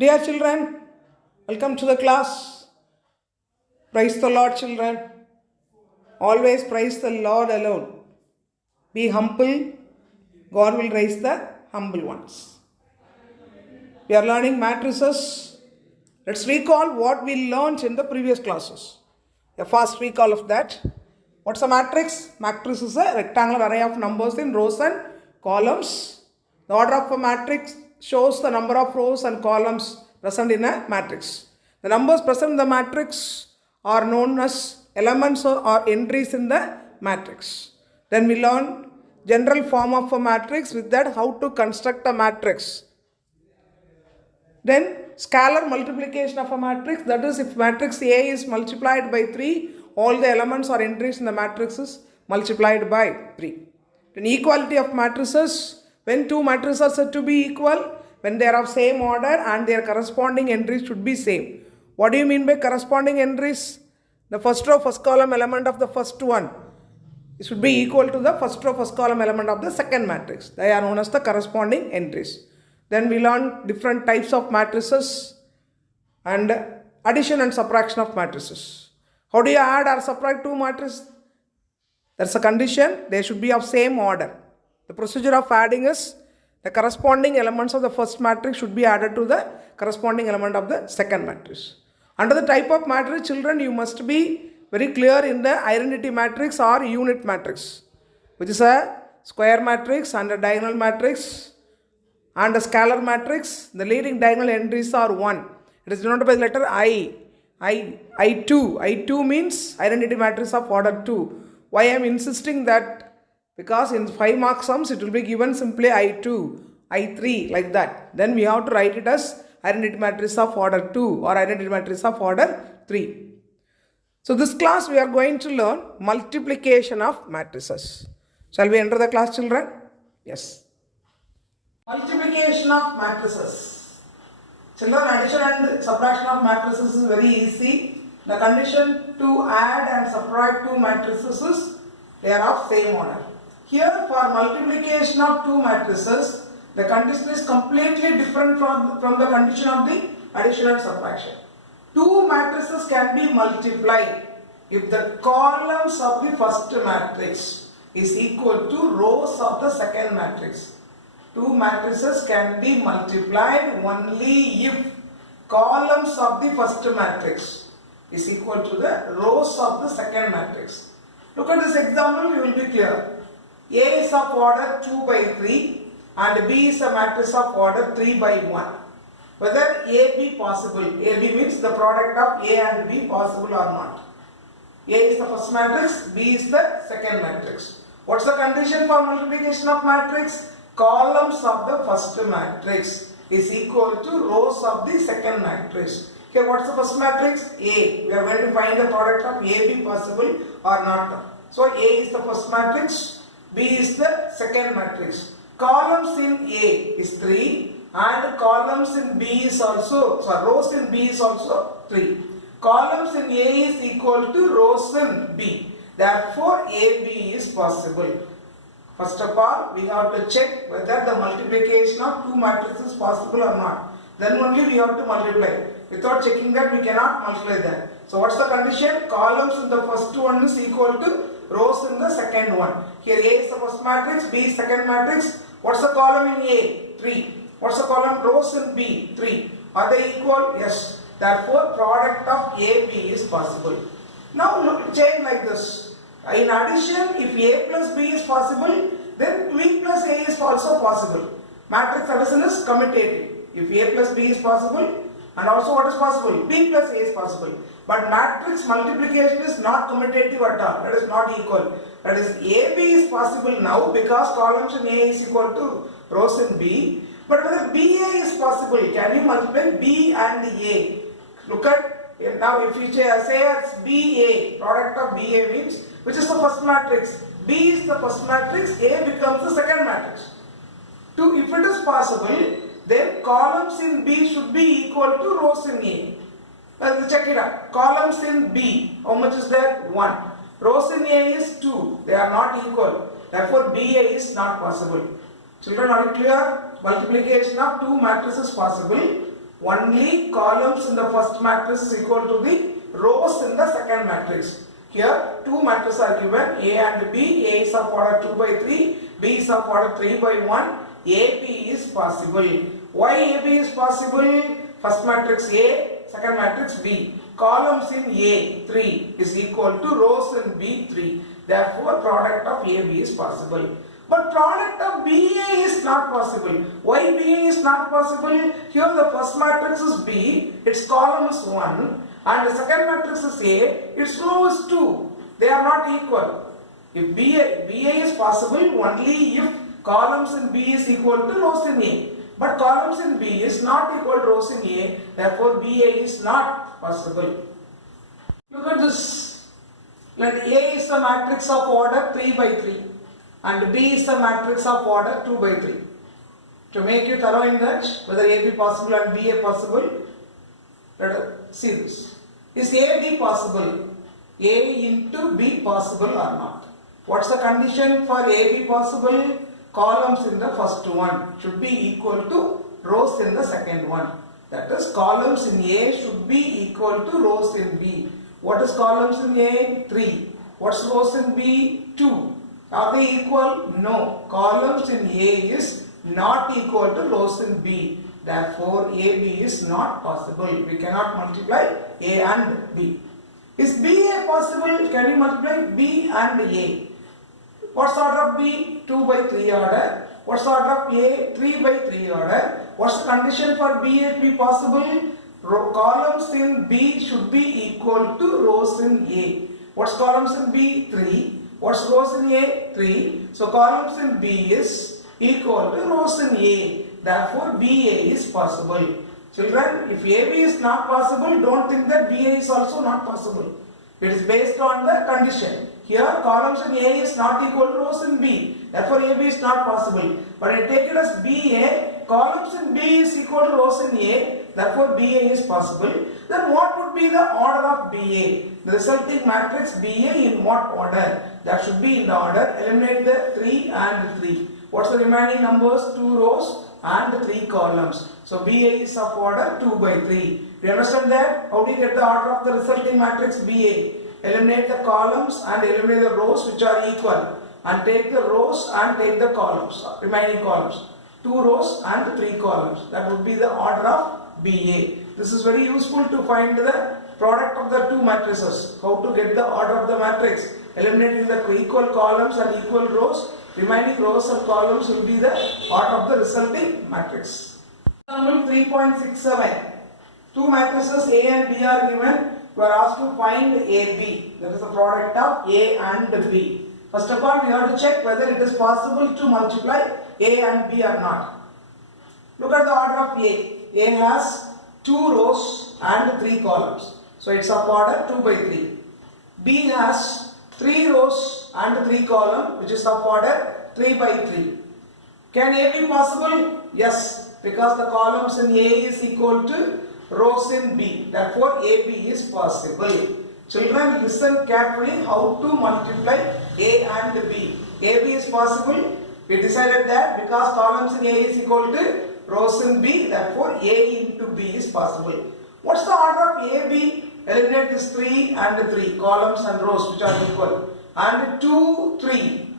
Dear children, welcome to the class. Praise the Lord, children. Always praise the Lord alone. Be humble. God will raise the humble ones. We are learning matrices. Let's recall what we learned in the previous classes. A fast recall of that. What's a matrix? Matrix is a rectangular array of numbers in rows and columns. The order of a matrix shows the number of rows and columns present in a matrix. The numbers present in the matrix are known as elements or entries in the matrix. Then we learn general form of a matrix, with that how to construct a matrix. Then scalar multiplication of a matrix, that is, if matrix A is multiplied by 3, all the elements or entries in the matrix is multiplied by 3. Then equality of matrices, when two matrices are said to be equal, when they are of same order and their corresponding entries should be same. What do you mean by corresponding entries? The first row, first column element of the first one, it should be equal to the first row, first column element of the second matrix. They are known as the corresponding entries. Then we learn different types of matrices and addition and subtraction of matrices. How do you add or subtract two matrices? That's a condition. They should be of same order. The procedure of adding is the corresponding elements of the first matrix should be added to the corresponding element of the second matrix. Under the type of matrix, children, you must be very clear in the identity matrix or unit matrix, which is a square matrix and a diagonal matrix and a scalar matrix. The leading diagonal entries are 1. It is denoted by the letter I. I2. I2 means identity matrix of order 2. Why I am insisting that? Because in 5 mark sums it will be given simply I2, I3 like that. Then we have to write it as identity matrix of order 2 or identity matrix of order 3. So this class we are going to learn multiplication of matrices. Shall we enter the class, children? Yes. Multiplication of matrices. Children, addition and subtraction of matrices is very easy. The condition to add and subtract two matrices is they are of same order. Here for multiplication of two matrices, the condition is completely different from the condition of the addition and subtraction. Two matrices can be multiplied if the columns of the first matrix is equal to rows of the second matrix. Two matrices can be multiplied only if columns of the first matrix is equal to the rows of the second matrix. Look at this example, you will be clear. A is of order 2 by 3 and B is a matrix of order 3 by 1. Whether A be possible, A B means the product of A and B possible or not. A is the first matrix, B is the second matrix. What's the condition for multiplication of matrix? Columns of the first matrix is equal to rows of the second matrix. Here what's the first matrix? A. We are going to find the product of A be possible or not. So A is the first matrix, B is the second matrix. Columns in A is 3 and columns in B is also, rows in B is also 3. Columns in A is equal to rows in B. Therefore AB is possible. First of all, we have to check whether the multiplication of two matrices is possible or not. Then only we have to multiply. Without checking that, we cannot multiply that. So what's the condition? Columns in the first one is equal to rows in the second one. Here A is the first matrix, B is second matrix. What's the column in A? 3. What's the column? Rows in B? 3. Are they equal? Yes. Therefore, product of AB is possible. Now look, change like this. In addition, if A plus B is possible, then B plus A is also possible. Matrix addition is commutative. If A plus B is possible, and also what is possible? B plus A is possible. But matrix multiplication is not commutative at all. That is not equal. That is AB is possible now because columns in A is equal to rows in B. But whether BA is possible, can you multiply B and A? Look at, now if you say it's BA, product of BA means, which is the first matrix? B is the first matrix, A becomes the second matrix. If it is possible, then columns in B should be equal to rows in A. Let's check it out. Columns in B, how much is there? 1. Rows in A is 2. They are not equal. Therefore, BA is not possible. Children, are you clear? Multiplication of two matrices possible only columns in the first matrix is equal to the rows in the second matrix. Here two matrices are given, A and B. A is of order 2 by 3, B is of order 3 by 1. AB is possible. Why AB is possible? First matrix A, second matrix B. Columns in A 3 is equal to rows in B 3. Therefore, product of AB is possible. But product of BA is not possible. Why BA is not possible? Here the first matrix is B, its column is 1, and the second matrix is A, its row is 2. They are not equal. If BA is possible only if columns in B is equal to rows in A. But columns in B is not equal to rows in A, therefore BA is not possible. Look at this. Let A is a matrix of order 3 by 3 and B is a matrix of order 2 by 3. To make you thorough in that, whether AB possible and BA possible, let us see this. Is AB possible? A into B possible or not? What's the condition for AB possible? Columns in the first one should be equal to rows in the second one. That is, columns in A should be equal to rows in B. What is columns in A? 3. What's rows in B? 2. Are they equal? No. Columns in A is not equal to rows in B. Therefore, AB is not possible. We cannot multiply A and B. Is BA possible? Can you multiply B and A? What's the order of B? 2 by 3 order. What's the order of A? 3 by 3 order. What's the condition for BA be possible? Columns in B should be equal to rows in A. What's columns in B? 3. What's rows in A? 3. So columns in B is equal to rows in A. Therefore, BA is possible. Children, if AB is not possible, don't think that BA is also not possible. It is based on the condition. Here, columns in A is not equal to rows in B. Therefore, AB is not possible. But I take it as BA, columns in B is equal to rows in A. Therefore, BA is possible. Then what would be the order of BA? The resulting matrix BA in what order? That should be in the order. Eliminate the 3 and 3. What's the remaining numbers? 2 rows and 3 columns. So, BA is of order 2 by 3. Do you understand that? How do you get the order of the resulting matrix BA? Eliminate the columns and eliminate the rows which are equal. And take the rows and take the columns, remaining columns. 2 rows and 3 columns. That would be the order of BA. This is very useful to find the product of the two matrices. How to get the order of the matrix. Eliminating the equal columns and equal rows. Remaining rows and columns will be the order of the resulting matrix. Example 3.67. Two matrices A and B are given. We are asked to find AB. That is the product of A and B. First of all, we have to check whether it is possible to multiply A and B or not. Look at the order of A. A has 2 rows and 3 columns. So it's of order 2 by 3. B has 3 rows and 3 columns, which is of order 3 by 3. Can A be possible? Yes, because the columns in A is equal to rows in B. Therefore, AB is possible. Children, listen carefully how to multiply A and B. AB is possible. We decided that because columns in A is equal to rows in B, therefore A into B is possible. What's the order of AB? Eliminate this 3 and 3 columns and rows which are equal. And 2, 3.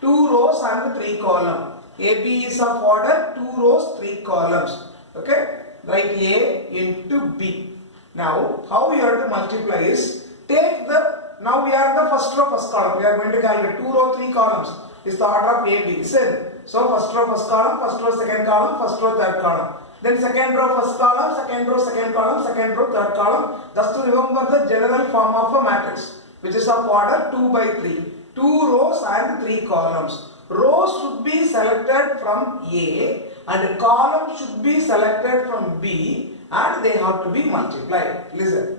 2 rows and 3 columns. AB is of order 2 rows, 3 columns. Okay? Write A into B. Now, how we have to multiply is, take the, now we are in the first row, first column. We are going to calculate 2 row, 3 columns. Is the order of AB. So, first row, first column, first row, second column, first row, third column. Then second row, first column, second row, second column, second row, third column. Thus to remember the general form of a matrix, which is of order 2 by 3. 2 rows and 3 columns. Rows should be selected from A and columns should be selected from B and they have to be multiplied. Listen.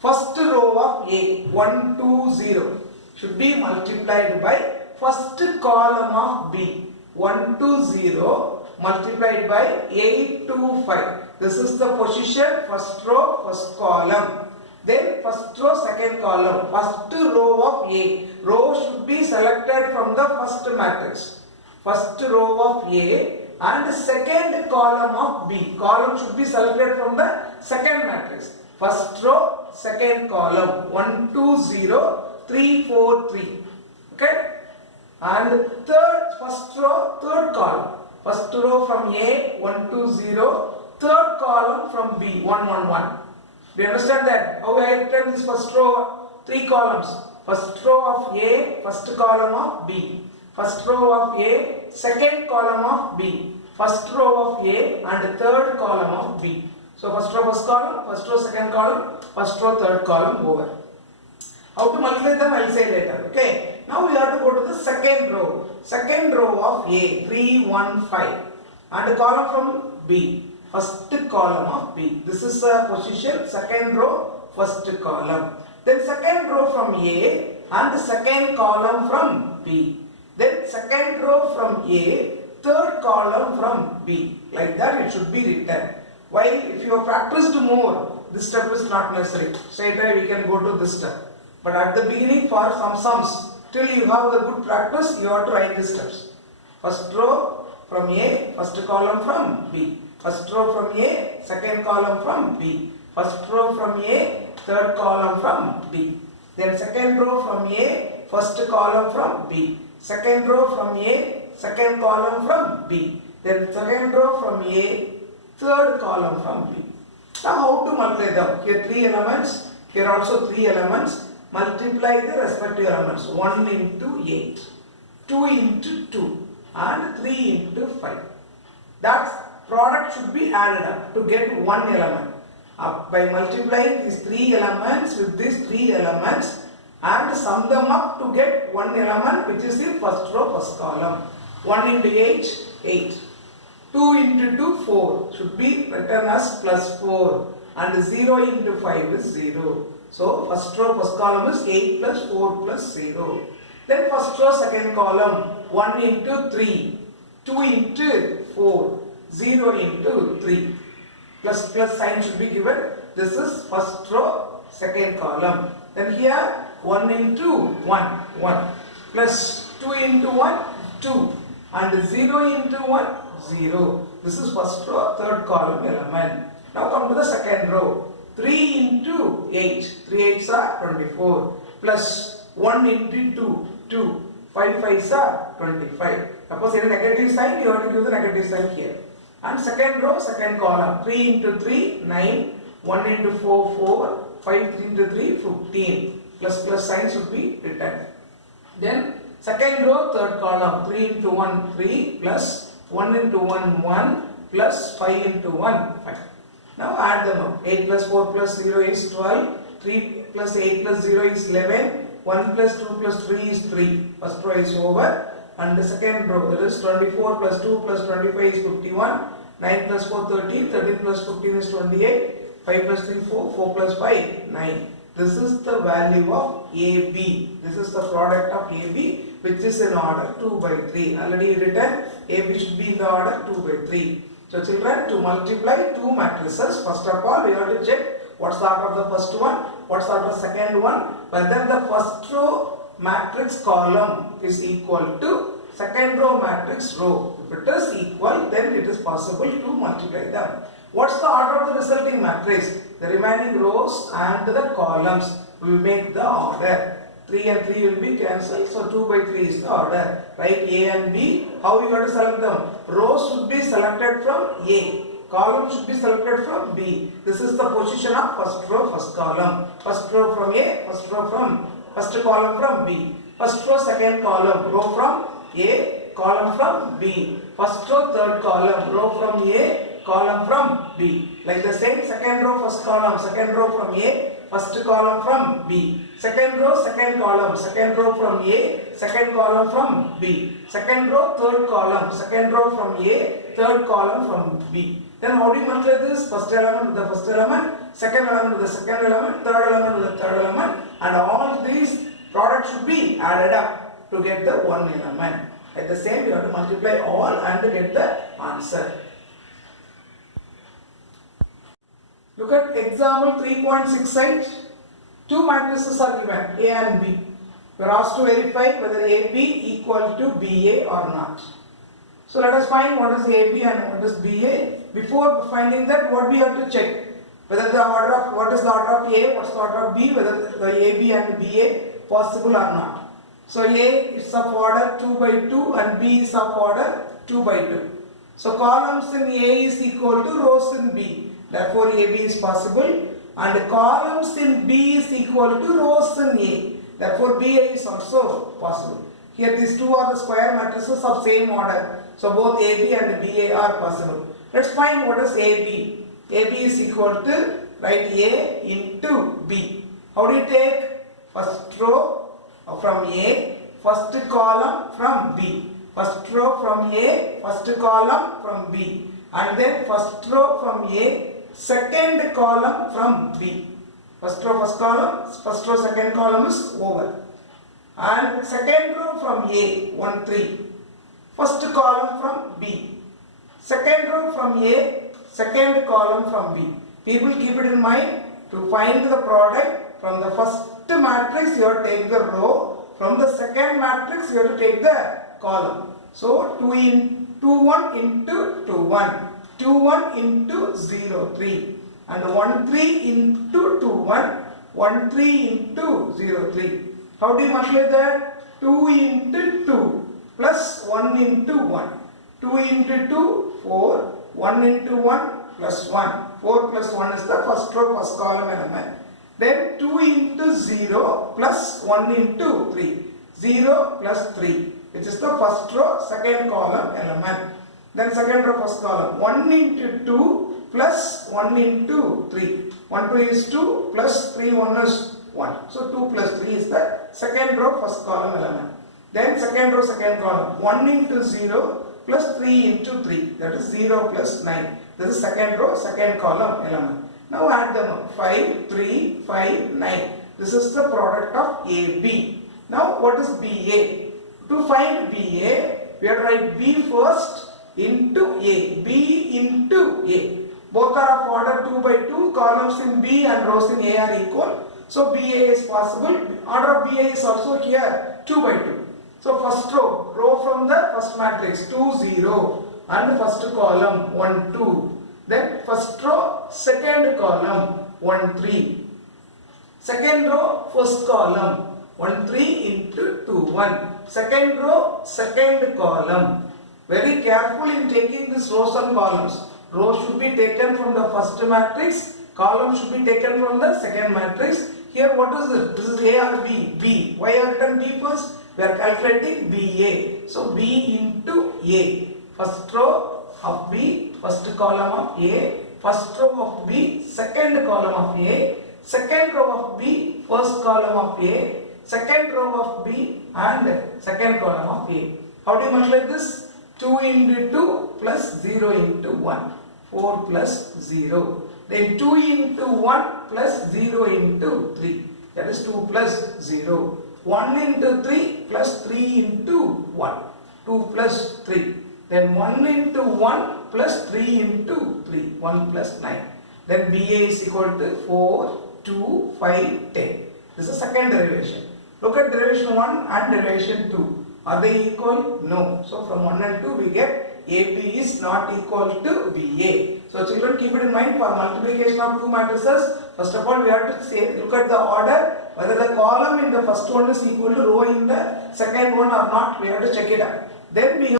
First row of A, 1, 2, 0 should be multiplied by first column of B, 1 to 0 multiplied by 8 to 5. This is the position, first row, first column. Then first row, second column. First row of A. Row should be selected from the first matrix. First row of A and the second column of B. Column should be selected from the second matrix. First row, second column, 1, 2, 0, 3, 4, 3. Okay? And first row, third column. First row from A, 1, 2, 0. Third column from B, 1, 1, 1. Do you understand that? How I have written this first row? 3 columns. First row of A, first column of B. First row of A, second column of B. First row of A and third column of B. So first row, first column, first row, second column, first row, third column, over. How to multiply them, I will say later. Okay. Now we have to go to the second row. Second row of A, 3, 1, 5. And the column from B. First column of B. This is the position, second row, first column. Then second row from A and the second column from B. Then second row from A, third column from B. Like that it should be written. While if you have practiced more, this step is not necessary. Straight away we can go to this step. But at the beginning for some sums, till you have the good practice, you have to write these steps. First row from A, first column from B. First row from A, second column from B. First row from A, third column from B. Then second row from A, first column from B. Second row from A, second column from B. Then second row from A, third column from B. Now how to multiply them? Here 3 elements, here also 3 elements. Multiply the respective elements. 1 into 8, 2 into 2 and 3 into 5. That product should be added up to get 1 element. By multiplying these 3 elements with these 3 elements and sum them up to get 1 element, which is the first row, first column. 1 into 8, 8. 2 into 2, 4. Should be written as plus 4. And 0 into 5 is 0. So first row, first column is 8 plus 4 plus 0. Then first row, second column, 1 into 3. 2 into 4. 0 into 3. Plus sign should be given. This is first row, second column. Then here 1 into 1, 1. Plus 2 into 1, 2. And 0 into 1, 0. This is first row, third column element. Now come to the second row. 3 into 8. 3 8s are 24. Plus 1 into 2, 2. 5 5s are 25. Suppose in a negative sign, you have to give the negative sign here. And second row, second column, 3 into 3, 9, 1 into 4, 4, 5 into 3, 15. Plus sign should be written. Then second row, third column, 3 into 1, 3, plus 1 into 1, 1, plus 5 into 1, 5. Now add them up. 8 plus 4 plus 0 is 12, 3 plus 8 plus 0 is 11, 1 plus 2 plus 3 is 3. First row is over. And the second row, that is 24 plus 2 plus 25 is 51, 9 plus 4 13, 13 plus 15 is 28, 5 plus 3 4, 4 plus 5 9. This is the value of AB. This is the product of AB, which is in order 2 by 3. Already written, AB should be in the order 2 by 3. So children, to multiply 2 matrices, first of all we have to check what's the order of the first one, what's the order of the second one, whether the first row matrix column is equal to second row matrix row. If it is equal, then it is possible to multiply them. What's the order of the resulting matrix? The remaining rows and the columns will make the order. 3 and 3 will be cancelled, so 2 by 3 is the order. Write A and B. How you got to select them? Rows should be selected from A. Column should be selected from B. This is the position of first row, first column. First row from A, first column from B. First row, second column, row from A, column from B. First row, third column, row from A, column from B. Like the same, second row, first column, second row from A, first column from B. Second row, second column, second row from A, second column from B. Second row, third column, second row from A, third column from B. Then how do you multiply this? First element with the first element, second element with the second element, third element with the third element, and all these products should be added up to get the one element. At the same, you have to multiply all and get the answer. Look at example 3.68. Two matrices are given, A and B. We are asked to verify whether AB equal to BA or not. So let us find what is AB and what is BA. Before finding that, what we have to check? Whether the order of, what is the order of A, what is the order of B, whether the AB and BA possible or not. So A is of order 2 by 2 and B is of order 2 by 2. So columns in A is equal to rows in B. Therefore AB is possible, and columns in B is equal to rows in A. Therefore BA is also possible. Here these two are the square matrices of same order. So both AB and BA are possible. Let's find what is AB. AB is equal to, write A into B. How do you take? First row from A, first column from B. First row from A, first column from B. And then first row from A, second column from B. First row, first column, first row, second column is over. And second row from A, 1, 3. First column from B. Second row from A, second column from B. People keep it in mind, to find the product from the first matrix you have to take the row, from the second matrix you have to take the column. So 2 1 into 2 1, 2 1 into 0 3, and 1 3 into 2 1, 1 3 into 0 3. How do you multiply that? 2 into 2 plus 1 into 1. 2 into 2, 4. 1 into 1 plus 1. 4 plus 1 is the first row, first column element. Then 2 into 0 plus 1 into 3. 0 plus 3, which is the first row, second column element. Then second row, first column. 1 into 2 plus 1 into 3. 1 2 is 2 plus 3 1 is 1. So 2 plus 3 is the second row, first column element. Then second row, second column. 1 into 0 plus 3 into 3. That is 0 plus 9. This is second row, second column element. Now add them up. 5, 3, 5, 9. This is the product of AB. Now what is BA? To find BA, we have to write B first into A. B into A. Both are of order 2 by 2. Columns in B and rows in A are equal. So BA is possible. Order of BA is also here 2 by 2. So first row from the first matrix 2 0, and first column 1 2. Then first row, second column 1 3. Second row, first column 1 3 into 2 1. Second row, second column. Very careful in taking these rows and columns. Row should be taken from the first matrix. Column should be taken from the second matrix. Here what is it? This is A or B? B. Why are written B first? We are calculating BA. So B into A. First row of B, first column of A. First row of B, second column of A. Second row of B, first column of A. Second row of B and second column of A. How do you multiply this? 2 into 2 plus 0 into 1. 4 plus 0. Then 2 into 1 plus 0 into 3. That is 2 plus 0. 1 into 3 plus 3 into 1. 2 plus 3. Then 1 into 1 plus 3 into 3. 1 plus 9. Then BA is equal to 4, 2, 5, 10. This is second derivation. Look at derivation 1 and derivation 2. Are they equal? No. So from 1 and 2 we get AB is not equal to BA. So children, keep it in mind for multiplication of two matrices. First of all, we have to say, look at the order, whether the column in the first one is equal to row in the second one or not. We have to check it out. Then we